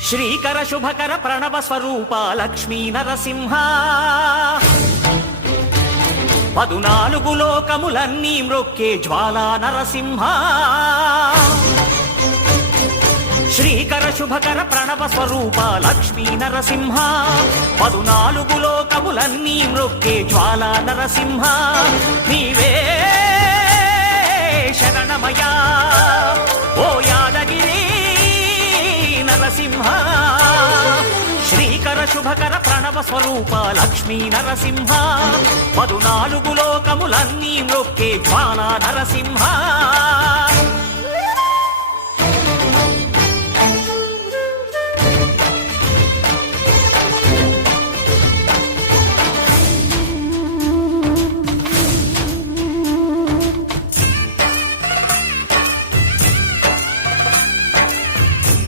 శ్రీకర శుభకర ప్రణవ స్వరూప లక్ష్మీ నరసింహ 14 లోకములన్నీ మ్రొక్కే జ్వాలా నరసింహ శ్రీకర శుభకర ప్రణవ స్వరూప లక్ష్మీ నరసింహ 14 లోకములన్నీ మ్రొక్కే జ్వాలా నరసింహ నీవే శరణమయా ఓ యాదగిరి నరసింహ శ్రీకర శుభకర ప్రణవ స్వరూప లక్ష్మీ నరసింహ 14 లోకములన్నీ మ్రొక్కే జ్వాలా నరసింహ